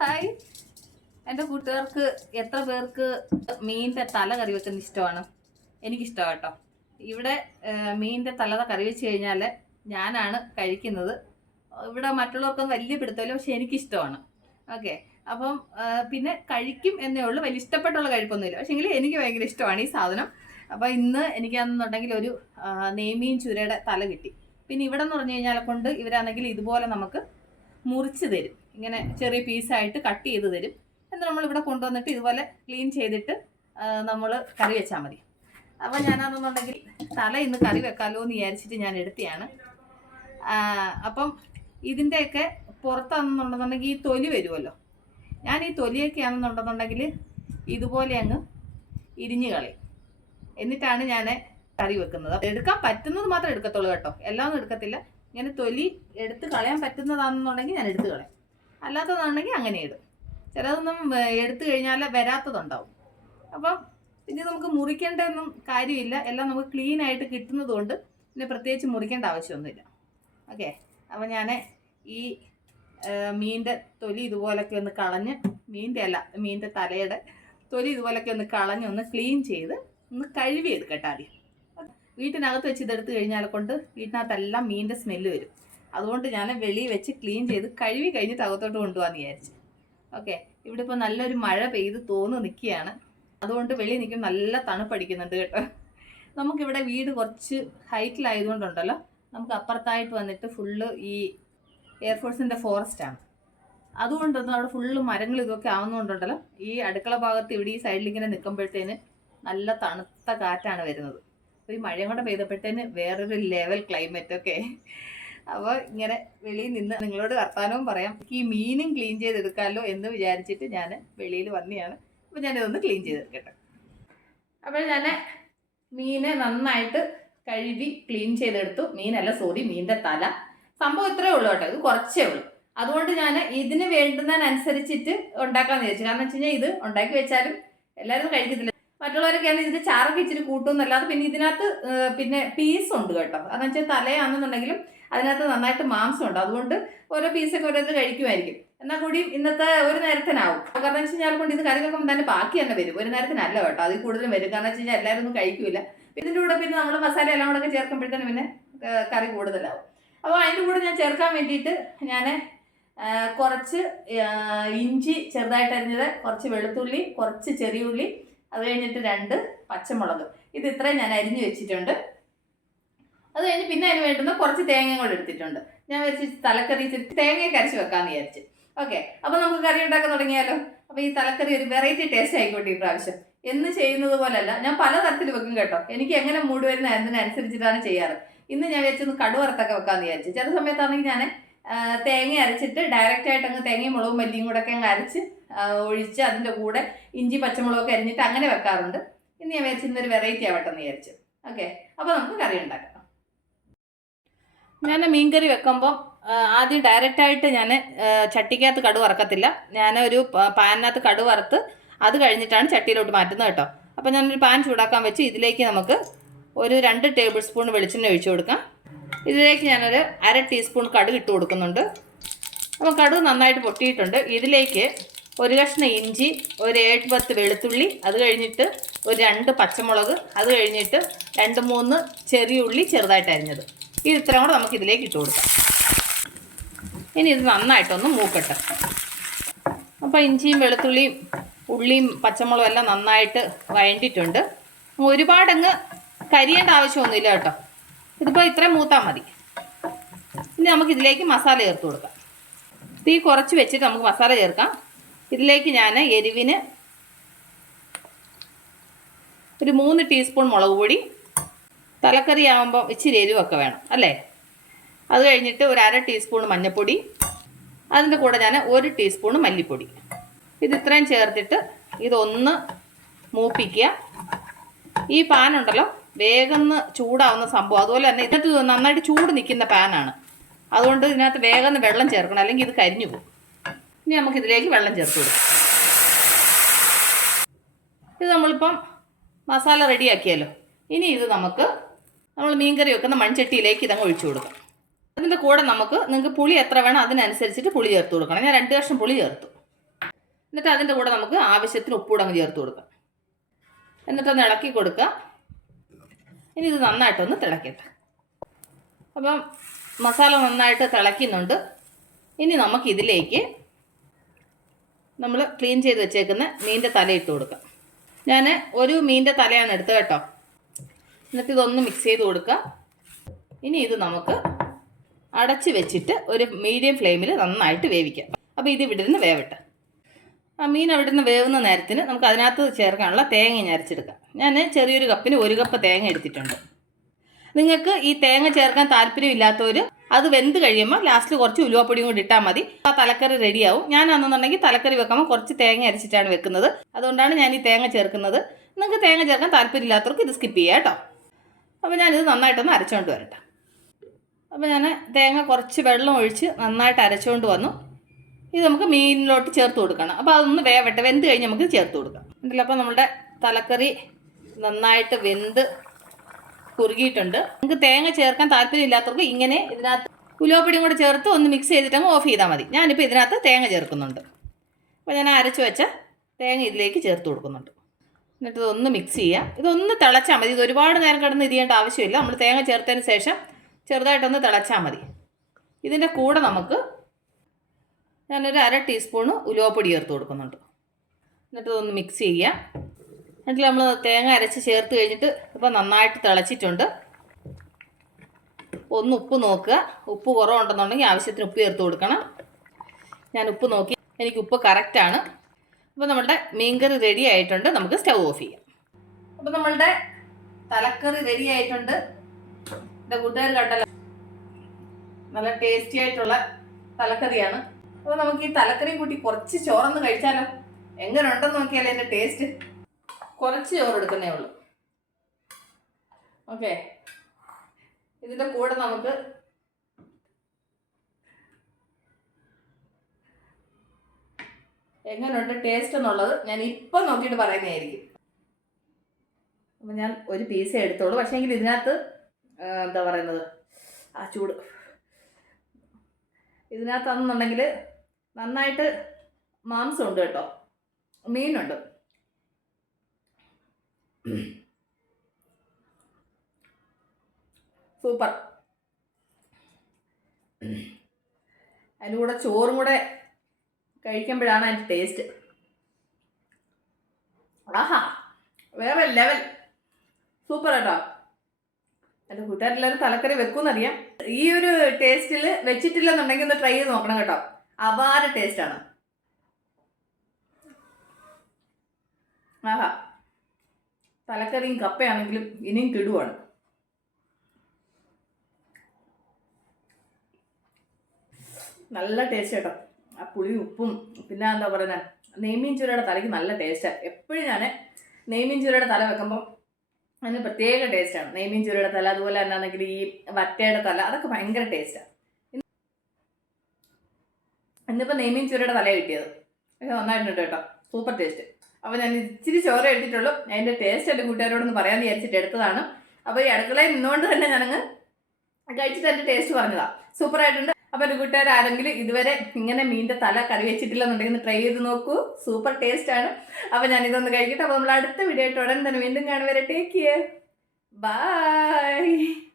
Hi എന്റെ കൂട്ടുകാർക്ക് എത്ര പേർക്ക് മീനിന്റെ തല കറി വെക്കുന്ന ഇഷ്ടമാണ്? എനിക്കിഷ്ടമാണ് കേട്ടോ ഇവിടെ മീനിന്റെ തല കറി വെച്ച് കഴിഞ്ഞാൽ ഞാനാണ് കഴിക്കുന്നത്. ഇവിടെ മറ്റുള്ളവർക്കൊന്നും വലിയ പിടുത്തമില്ല പക്ഷെ എനിക്കിഷ്ടമാണ്. ഓക്കെ. അപ്പം പിന്നെ കഴിക്കും എന്നേ ഉള്ളൂ. വലിയ ഇഷ്ടപ്പെട്ടുള്ള കഴിപ്പൊന്നുമില്ല. പക്ഷേ എങ്കിൽ എനിക്ക് ഭയങ്കര ഇഷ്ടമാണ് ഈ സാധനം. അപ്പോൾ ഇന്ന് എനിക്കാണെന്നുണ്ടെങ്കിൽ ഒരു നെയ്മീൻ ചുരയുടെ തല കിട്ടി. പിന്നെ ഇവിടെ എന്ന് പറഞ്ഞു കഴിഞ്ഞാൽ കൊണ്ട് ഇവരാണെങ്കിൽ ഇതുപോലെ നമുക്ക് മുറിച്ച് തരും. ഇങ്ങനെ ചെറിയ പീസായിട്ട് കട്ട് ചെയ്ത് തരും. എന്നിട്ട് നമ്മൾ ഇവിടെ കൊണ്ടുവന്നിട്ട് ഇതുപോലെ ക്ലീൻ ചെയ്തിട്ട് നമ്മൾ കറി വെച്ചാൽ മതി. അപ്പോൾ ഞാനാണെന്നുണ്ടെങ്കിൽ തല ഇന്ന് കറി വെക്കാമല്ലോ എന്ന് വിചാരിച്ചിട്ട് ഞാൻ എടുത്തിയാണ്. അപ്പം ഇതിന്റെയൊക്കെ പുറത്താണെന്നുണ്ടെന്നുണ്ടെങ്കിൽ ഈ തൊലി വരുമല്ലോ. ഞാൻ ഈ തൊലിയൊക്കെ ആണെന്നുണ്ടെന്നുണ്ടെങ്കിൽ ഇതുപോലെ അങ്ങ് ഇരിഞ്ഞു കളയും. എന്നിട്ടാണ് ഞാൻ കറി വെക്കുന്നത്. എടുക്കാൻ പറ്റുന്നത് മാത്രം എടുക്കത്തുള്ളൂ കേട്ടോ. എല്ലാം ഒന്നും എടുക്കത്തില്ല. ഇങ്ങനെ തൊലി എടുത്ത് കളയാൻ പറ്റുന്നതാണെന്നുണ്ടെങ്കിൽ ഞാൻ എടുത്ത് കളയാം. അല്ലാത്തതാണെങ്കിൽ അങ്ങനെ ഇടും. ചിലതൊന്നും എടുത്തു കഴിഞ്ഞാൽ വരാത്തതുണ്ടാവും. അപ്പം ഇത് നമുക്ക് മുറിക്കേണ്ടതൊന്നും കാര്യമില്ല. എല്ലാം നമുക്ക് ക്ലീൻ ആയിട്ട് കിട്ടുന്നതുകൊണ്ട് പിന്നെ പ്രത്യേകിച്ച് മുറിക്കേണ്ട ആവശ്യമൊന്നുമില്ല. ഓക്കെ? അപ്പം ഞാൻ ഈ മീന്റെ തൊലി ഇതുപോലൊക്കെ ഒന്ന് കളഞ്ഞ് മീന്റെ അല്ല മീന്റെ തലയുടെ തൊലി ഇതുപോലൊക്കെ ഒന്ന് കളഞ്ഞ് ഒന്ന് ക്ലീൻ ചെയ്ത് ഒന്ന് കഴുകി എടുക്കട്ടെ ആദ്യം. വീട്ടിനകത്ത് വെച്ച് ഇതെടുത്ത് കഴിഞ്ഞാൽ കൊണ്ട് വീട്ടിനകത്തെല്ലാം മീനിന്റെ സ്മെല്ല് വരും. അതുകൊണ്ട് ഞാൻ വെളി വെച്ച് ക്ലീൻ ചെയ്ത് കഴുകി കഴിഞ്ഞിട്ട് അകത്തോട്ട് കൊണ്ടുപോകാന്ന് വിചാരിച്ചു. ഓക്കെ ഇവിടെ ഇപ്പോൾ നല്ലൊരു മഴ പെയ്ത് തോന്നു നിൽക്കുകയാണ് അതുകൊണ്ട് വെളി നിൽക്കും നല്ല തണുപ്പടിക്കുന്നുണ്ട് കേട്ടോ. നമുക്കിവിടെ വീട് കുറച്ച് ഹൈറ്റിലായതുകൊണ്ടുണ്ടല്ലോ. നമുക്ക് അപ്പുറത്തായിട്ട് വന്നിട്ട് ഫുള്ള് ഈ എയർഫോഴ്സിന്റെ ഫോറസ്റ്റാണ് അതുകൊണ്ടൊന്നും അവിടെ ഫുള്ള് മരങ്ങൾ ഇതൊക്കെ ആവുന്നതുകൊണ്ടുണ്ടല്ലോ. ഈ അടുക്കള ഭാഗത്ത് ഇവിടെ ഈ സൈഡിൽ ഇങ്ങനെ നിൽക്കുമ്പോഴത്തേന് നല്ല തണുത്ത കാറ്റാണ് വരുന്നത്. അപ്പോൾ ഈ മഴയും കൂടെ പെയ്തപ്പോഴത്തേന് വേറൊരു ലെവൽ ക്ലൈമറ്റ് ഒക്കെ അപ്പോൾ ഇങ്ങനെ വെളിയിൽ നിന്ന് നിങ്ങളോട് വർത്താനവും പറയാം. ഈ മീനും ക്ലീൻ ചെയ്തെടുക്കാമല്ലോ എന്ന് വിചാരിച്ചിട്ട് ഞാൻ വെളിയിൽ വന്നെയാണ്. അപ്പോൾ ഞാനിതൊന്ന് ക്ലീൻ ചെയ്തെടുക്കട്ടെ. അപ്പോൾ ഞാൻ മീനെ നന്നായിട്ട് കഴുകി ക്ലീൻ ചെയ്തെടുത്തു. മീനല്ല സോറി മീനിന്റെ തല. സംഭവം ഇത്രേ ഉള്ളൂ കേട്ടോ. ഇത് കുറച്ചേ ഉള്ളൂ. അതുകൊണ്ട് ഞാൻ ഇതിന് വേണ്ടുന്നതിനനുസരിച്ചിട്ട് ഉണ്ടാക്കാന്ന് വിചാരിച്ചു. കാരണം വെച്ച് കഴിഞ്ഞാൽ ഇത് ഉണ്ടാക്കി വെച്ചാലും എല്ലാവരും കഴിക്കത്തില്ല. മറ്റുള്ളവരൊക്കെ ആണ് ഇതിന്റെ ചാറൊക്കെ ഇച്ചിരി കൂട്ടുമെന്നല്ലാതെ പിന്നെ ഇതിനകത്ത് പിന്നെ പീസ് ഉണ്ട് കേട്ടോ. അതെന്ന് വെച്ചാൽ തലയാണെന്നുണ്ടെങ്കിലും അതിനകത്ത് നന്നായിട്ട് മാംസം ഉണ്ട് അതുകൊണ്ട് ഓരോ പീസൊക്കെ ഓരോരുത്തർ കഴിക്കുമായിരിക്കും. എന്നാൽ കൂടിയും ഇന്നത്തെ ഒരു നേരത്തിനാവും. കാരണം വെച്ച് കഴിഞ്ഞാൽ കൊണ്ട് ഇത് കറി വെക്കുമ്പോൾ തന്നെ ബാക്കി തന്നെ വരും. ഒരു നേരത്തിനല്ല കേട്ടോ. അതിൽ കൂടുതലും വരും. കാരണം വെച്ച് കഴിഞ്ഞാൽ എല്ലാവരും ഒന്നും കഴിക്കൂല. ഇതിന്റെ കൂടെ പിന്നെ നമ്മൾ മസാല എല്ലാം കൂടെ ചേർക്കുമ്പോഴത്തേനും പിന്നെ കറി കൂടുതലാവും. അപ്പോൾ അതിന്റെ കൂടെ ഞാൻ ചേർക്കാൻ വേണ്ടിയിട്ട് ഞാൻ കുറച്ച് ഇഞ്ചി ചെറുതായിട്ട് അരിഞ്ഞത് കുറച്ച് വെളുത്തുള്ളി കുറച്ച് ചെറിയ ഉള്ളി അത് കഴിഞ്ഞിട്ട് രണ്ട് പച്ചമുളക്. ഇത് ഇത്രയും ഞാൻ അരിഞ്ഞു വെച്ചിട്ടുണ്ട്. അത് കഴിഞ്ഞ് പിന്നെ അതിന് വേണ്ടുന്ന കുറച്ച് തേങ്ങയും കൂടെ എടുത്തിട്ടുണ്ട്. ഞാൻ വെച്ച് തലക്കറി ഇച്ചിരി തേങ്ങയൊക്കെ അരച്ച് വെക്കാമെന്ന് വിചാരിച്ചു. ഓക്കെ അപ്പോൾ നമുക്ക് കറി ഉണ്ടാക്കാൻ തുടങ്ങിയാലോ? അപ്പോൾ ഈ തലക്കറി ഒരു വെറൈറ്റി ടേസ്റ്റ് ആയിക്കോട്ടെ ഈ പ്രാവശ്യം. എന്ന് ചെയ്യുന്നത് പോലല്ല. ഞാൻ പല തരത്തിൽ വെക്കും കേട്ടോ. എനിക്ക് എങ്ങനെ മൂഡ് വരുന്ന അതിനനുസരിച്ചിട്ടാണ് ചെയ്യാറ്. ഇന്ന് ഞാൻ വെച്ചൊന്ന് കടുവറുത്തൊക്കെ വെക്കാമെന്ന് വിചാരിച്ചു. ചില സമയത്താണെങ്കിൽ ഞാൻ തേങ്ങ അരച്ചിട്ട് ഡയറക്റ്റ് ആയിട്ട് അങ്ങ് തേങ്ങയും മുളകും മല്ലിയും കൂടെ ഒക്കെ അങ്ങ് അരച്ച് ഒഴിച്ച് അതിന്റെ കൂടെ ഇഞ്ചി പച്ചമുളകൊക്കെ അരിഞ്ഞിട്ട് അങ്ങനെ വെക്കാറുണ്ട്. ഇന്ന് ഞാൻ വിചാരിച്ചിരുന്നൊരു വെറൈറ്റി ആവട്ടെ എന്ന് വിചാരിച്ചു. ഓക്കെ അപ്പോൾ നമുക്ക് കറി ഉണ്ടാക്കാം. ഞാൻ മീൻകറി വെക്കുമ്പം ആ, ആദ്യം ഡയറക്റ്റായിട്ട് ഞാൻ ചട്ടിക്കകത്ത് കടു വറക്കത്തില്ല. പ- പാനിനകത്ത് കടു വറുത്ത് അത് കഴിഞ്ഞിട്ടാണ് ചട്ടിയിലോട്ട് മാറ്റുന്നത് കേട്ടോ. അപ്പോൾ ഞാനൊരു പാൻ ചൂടാക്കാൻ വെച്ച് ഇതിലേക്ക് നമുക്ക് ഒരു രണ്ട് ടേബിൾ സ്പൂൺ വെളിച്ചെണ്ണ ഒഴിച്ചു കൊടുക്കാം. ഇതിലേക്ക് ഞാനൊരു അര ടീസ്പൂൺ കടുക് ഇട്ട് കൊടുക്കുന്നുണ്ട്. അപ്പോൾ കടുക് നന്നായിട്ട് പൊട്ടിയിട്ടുണ്ട്. ഇതിലേക്ക് ഒരു കഷ്ണം ഇഞ്ചി ഒരു ഏഴ് പത്ത് വെളുത്തുള്ളി അത് കഴിഞ്ഞിട്ട് ഒരു രണ്ട് പച്ചമുളക് അത് കഴിഞ്ഞിട്ട് രണ്ട് മൂന്ന് ചെറിയ ഉള്ളി ചെറുതായിട്ട് അരിഞ്ഞത്. ഇത് ഇത്രയും കൂടെ നമുക്ക് ഇതിലേക്ക് ഇട്ട് കൊടുക്കാം. ഇനി ഇത് നന്നായിട്ടൊന്ന് മൂക്കട്ടെ. അപ്പോൾ ഇഞ്ചിയും വെളുത്തുള്ളിയും ഉള്ളിയും പച്ചമുളകും എല്ലാം നന്നായിട്ട് വഴണ്ടിയിട്ടുണ്ട്. ഒരുപാടങ്ങ് കരിയേണ്ട ആവശ്യമൊന്നുമില്ല കേട്ടോ. ഇതിപ്പോൾ ഇത്രയും മൂത്താൽ മതി. ഇനി നമുക്ക് ഇതിലേക്ക് മസാല ചേർത്ത് കൊടുക്കാം. തീ കുറച്ച് വെച്ചിട്ട് നമുക്ക് മസാല ചേർക്കാം. ഇതിലേക്ക് ഞാൻ എരിവിന് ഒരു മൂന്ന് ടീസ്പൂൺ മുളക് പൊടി തലക്കറി ആകുമ്പോൾ ഇച്ചിരി എരിവൊക്കെ വേണം അല്ലേ? അത് കഴിഞ്ഞിട്ട് ഒരു അര ടീസ്പൂൺ മഞ്ഞൾപ്പൊടി അതിന്റെ കൂടെ ഞാൻ ഒരു ടീസ്പൂൺ മല്ലിപ്പൊടി. ഇത് ഇത്രയും ചേർത്തിട്ട് ഇതൊന്ന് മൂപ്പിക്കുക. ഈ പാനുണ്ടല്ലോ വേഗം ചൂടാവുന്ന സംഭവം. അതുപോലെ തന്നെ ഇതിനകത്ത് നന്നായിട്ട് ചൂട് നിൽക്കുന്ന പാനാണ് അതുകൊണ്ട് ഇതിനകത്ത് വേഗം വെള്ളം ചേർക്കണം അല്ലെങ്കിൽ ഇത് കരിഞ്ഞു പോകും. ഇനി നമുക്കിതിലേക്ക് വെള്ളം ചേർത്ത് കൊടുക്കാം. ഇത് നമ്മളിപ്പം മസാല റെഡിയാക്കിയല്ലോ ഇനി ഇത് നമുക്ക് നമ്മൾ മീൻകറി വെക്കുന്ന മൺചട്ടിയിലേക്ക് ഇതങ്ങ് ഒഴിച്ചു കൊടുക്കാം. അതിന്റെ കൂടെ നമുക്ക് നിങ്ങൾക്ക് പുളി എത്ര വേണം അതിനനുസരിച്ചിട്ട് പുളി ചേർത്ത് കൊടുക്കണം. ഞാൻ രണ്ട് കഷ്ണം പുളി ചേർത്തു. എന്നിട്ട് അതിന്റെ കൂടെ നമുക്ക് ആവശ്യത്തിന് ഉപ്പൂടെ അങ്ങ് ചേർത്ത് കൊടുക്കാം. എന്നിട്ടൊന്ന് ഇളക്കി കൊടുക്കുക ഇനി ഇത് നന്നായിട്ടൊന്ന് തിളക്കട്ടെ. അപ്പം മസാല നന്നായിട്ട് തിളയ്ക്കുന്നുണ്ട്. ഇനി നമുക്കിതിലേക്ക് നമ്മൾ ക്ലീൻ ചെയ്ത് വെച്ചേക്കുന്ന മീന്റെ തല ഇട്ട് കൊടുക്കാം. ഞാൻ ഒരു മീന്റെ തലയാണ് എടുത്തത് കേട്ടോ. എന്നിട്ട് ഇതൊന്ന് മിക്സ് ചെയ്ത് കൊടുക്കുക ഇനി ഇത് നമുക്ക് അടച്ച് വെച്ചിട്ട് ഒരു മീഡിയം ഫ്ലെയിമിൽ നന്നായിട്ട് വേവിക്കാം. അപ്പോൾ ഇത് ഇവിടെ നിന്ന് വേവട്ടെ. ആ മീൻ അവിടെ നിന്ന് വേവുന്ന നേരത്തിന് നമുക്ക് അതിനകത്ത് ചേർക്കാനുള്ള തേങ്ങ ഞരച്ചെടുക്കാം ഞാൻ ചെറിയൊരു കപ്പിന് ഒരു കപ്പ് തേങ്ങ എടുത്തിട്ടുണ്ട്. നിങ്ങൾക്ക് ഈ തേങ്ങ ചേർക്കാൻ താല്പര്യമില്ലാത്തവർ അത് വെന്ത് കഴിയുമ്പോൾ ലാസ്റ്റിൽ കുറച്ച് ഉലുവപ്പൊടിയും കൂടി ഇട്ടാൽ മതി. ആ തലക്കറി റെഡിയാവും ഞാൻ അന്നെന്നുണ്ടെങ്കിൽ തലക്കറി വെക്കുമ്പോൾ കുറച്ച് തേങ്ങ അരച്ചിട്ടാണ് വെക്കുന്നത്. അതുകൊണ്ടാണ് ഞാൻ ഈ തേങ്ങ ചേർക്കുന്നത്. നിങ്ങൾക്ക് തേങ്ങ ചേർക്കാൻ താല്പര്യമില്ലാത്തവർക്ക് ഇത് സ്കിപ്പ് ചെയ്യാം കേട്ടോ. അപ്പോൾ ഞാനിത് നന്നായിട്ടൊന്ന് അരച്ചുകൊണ്ട് വരട്ടെ. അപ്പോൾ ഞാൻ തേങ്ങ കുറച്ച് വെള്ളം ഒഴിച്ച് നന്നായിട്ട് അരച്ചുകൊണ്ട് വന്നു. ഇത് നമുക്ക് മീനിലോട്ട് ചേർത്ത് കൊടുക്കണം. അപ്പോൾ അതൊന്ന് വേവട്ടെ. വെന്ത് കഴിഞ്ഞ് നമുക്ക് ചേർത്ത് കൊടുക്കാം. ഉണ്ടല്ലോ അപ്പോൾ നമ്മുടെ തലക്കറി നന്നായിട്ട് വെന്ത് കുറുകിയിട്ടുണ്ട്. നമുക്ക് തേങ്ങ ചേർക്കാൻ താല്പര്യമില്ലാത്തവർക്ക് ഇങ്ങനെ ഇതിനകത്ത് ഉലോപ്പിടിയും കൂടെ ചേർത്ത് ഒന്ന് മിക്സ് ചെയ്തിട്ട് അങ്ങ് ഓഫ് ചെയ്താൽ മതി. ഞാനിപ്പോൾ ഇതിനകത്ത് തേങ്ങ ചേർക്കുന്നുണ്ട്. അപ്പോൾ ഞാൻ അരച്ച് വെച്ച തേങ്ങ ഇതിലേക്ക് ചേർത്ത് കൊടുക്കുന്നുണ്ട്. എന്നിട്ട് ഇതൊന്ന് മിക്സ് ചെയ്യുക ഇതൊന്ന് തിളച്ചാൽ മതി. ഇത് ഒരുപാട് നേരം കിടന്ന് ഇരിയേണ്ട ആവശ്യമില്ല. നമ്മൾ തേങ്ങ ചേർത്തതിന് ശേഷം ചെറുതായിട്ടൊന്ന് തിളച്ചാൽ മതി. ഇതിന്റെ കൂടെ നമുക്ക് ഞാനൊരു അര ടീസ്പൂണ് ഉലുവപ്പൊടി ചേർത്ത് കൊടുക്കുന്നുണ്ട്. എന്നിട്ട് ഇതൊന്ന് മിക്സ് ചെയ്യുക എന്നിട്ട് നമ്മൾ തേങ്ങ അരച്ച് ചേർത്ത് കഴിഞ്ഞിട്ട് ഇപ്പോൾ നന്നായിട്ട് തിളച്ചിട്ടുണ്ട്. ഒന്ന് ഉപ്പ് നോക്കുക. ഉപ്പ് കുറവുണ്ടെന്നുണ്ടെങ്കിൽ ആവശ്യത്തിന് ഉപ്പ് ചേർത്ത് കൊടുക്കണം. ഞാൻ ഉപ്പ് നോക്കി. എനിക്ക് ഉപ്പ് കറക്റ്റാണ് അപ്പോൾ നമ്മളുടെ മീൻകറി റെഡി ആയിട്ടുണ്ട്. നമുക്ക് സ്റ്റവ് ഓഫ് ചെയ്യാം. അപ്പോൾ നമ്മളുടെ തലക്കറി റെഡി ആയിട്ടുണ്ട്. എന്റെ കൂട്ടുകാർ കണ്ടല്ലോ. നല്ല ടേസ്റ്റി ആയിട്ടുള്ള തലക്കറിയാണ്. അപ്പോൾ നമുക്ക് ഈ തലക്കറിയും കൂട്ടി കുറച്ച് ചോറൊന്ന് കഴിച്ചാലോ? എങ്ങനെ ഉണ്ടെന്ന് നോക്കിയാലേ എന്റെ ടേസ്റ്റ് കുറച്ച് ചോറ് എടുക്കുന്നേ ഉള്ളൂ. ഓക്കെ ഇതിന്റെ കൂടെ നമുക്ക് എങ്ങനെയുണ്ട് ടേസ്റ്റ് എന്നുള്ളത് ഞാൻ ഇപ്പം നോക്കിയിട്ട് പറയുന്നതായിരിക്കും. അപ്പം ഞാൻ ഒരു പീസ് എടുത്തോളൂ. പക്ഷേ എങ്കിൽ ഇതിനകത്ത് എന്താ പറയുന്നത്? ആ ചൂട്. ഇതിനകത്താണെന്നുണ്ടെങ്കിൽ നന്നായിട്ട് മാംസമുണ്ട് കേട്ടോ. മീനുണ്ട്. സൂപ്പർ. അതിന്റെ കൂടെ ചോറും കൂടെ കഴിക്കുമ്പോഴാണ് അതിന്റെ ടേസ്റ്റ് ആഹാ വേറെ ലെവൽ സൂപ്പർ കേട്ടോ എന്റെ കൂട്ടുകാരെല്ലാവരും തലക്കറി വെക്കുമെന്നറിയാം. ഈ ഒരു ടേസ്റ്റിൽ വെച്ചിട്ടില്ലെന്നുണ്ടെങ്കിൽ ഒന്ന് ട്രൈ ചെയ്ത് നോക്കണം കേട്ടോ. അപാര ടേസ്റ്റാണ് ആഹാ. തലക്കറിയും കപ്പയാണെങ്കിലും ഇനിയും കിടുവാണ്. നല്ല ടേസ്റ്റ് കേട്ടോ. ആ പുളി ഉപ്പും പിന്നെ എന്താ പറയുന്നത് നെയ്മീൻ ചൂരയുടെ തലയ്ക്ക് നല്ല ടേസ്റ്റാണ് എപ്പോഴും ഞാൻ നെയ്മീൻ ചൂരയുടെ തല വെക്കുമ്പോൾ അതിന് പ്രത്യേക ടേസ്റ്റാണ് നെയ്മീൻ ചൂരയുടെ തല അതുപോലെ തന്നെ ആണെങ്കിൽ ഈ വറ്റയുടെ തല അതൊക്കെ ഭയങ്കര ടേസ്റ്റാണ് ഇന്നിപ്പോൾ നെയ്മീൻ ചൂരയുടെ തല കിട്ടിയത്. പക്ഷെ നന്നായിട്ടുണ്ട് കേട്ടോ. സൂപ്പർ ടേസ്റ്റ് അപ്പോൾ ഞാൻ ഇച്ചിരി ചോര എടുത്തിട്ടുള്ളൂ. അതിന്റെ ടേസ്റ്റ് എന്റെ കൂട്ടുകാരോടൊന്ന് പറയാൻ വിചാരിച്ചിട്ട് എടുത്തതാണ്. അപ്പോൾ ഈ അടുക്കളയിൽ നിന്നുകൊണ്ട് തന്നെ ഞാനങ്ങ് കഴിച്ചിട്ട് അതിന്റെ ടേസ്റ്റ് പറഞ്ഞതാണ് സൂപ്പർ ആയിട്ടുണ്ട്. അപ്പോൾ ഒരു കൂട്ടുകാർ ആരെങ്കിലും ഇതുവരെ ഇങ്ങനെ മീനിന്റെ തല കറി വെച്ചിട്ടില്ലെന്നുണ്ടെങ്കിൽ ഒന്ന് ട്രൈ ചെയ്ത് നോക്കൂ. സൂപ്പർ ടേസ്റ്റ് ആണ്. അപ്പോൾ ഞാൻ ഇതൊന്ന് കഴിക്കട്ടെ. അപ്പോൾ നമ്മൾ അടുത്ത വീഡിയോ ആയിട്ട് ഉടൻ തന്നെ വീണ്ടും കാണുവരെ ടേക്ക് കെയർ ബൈ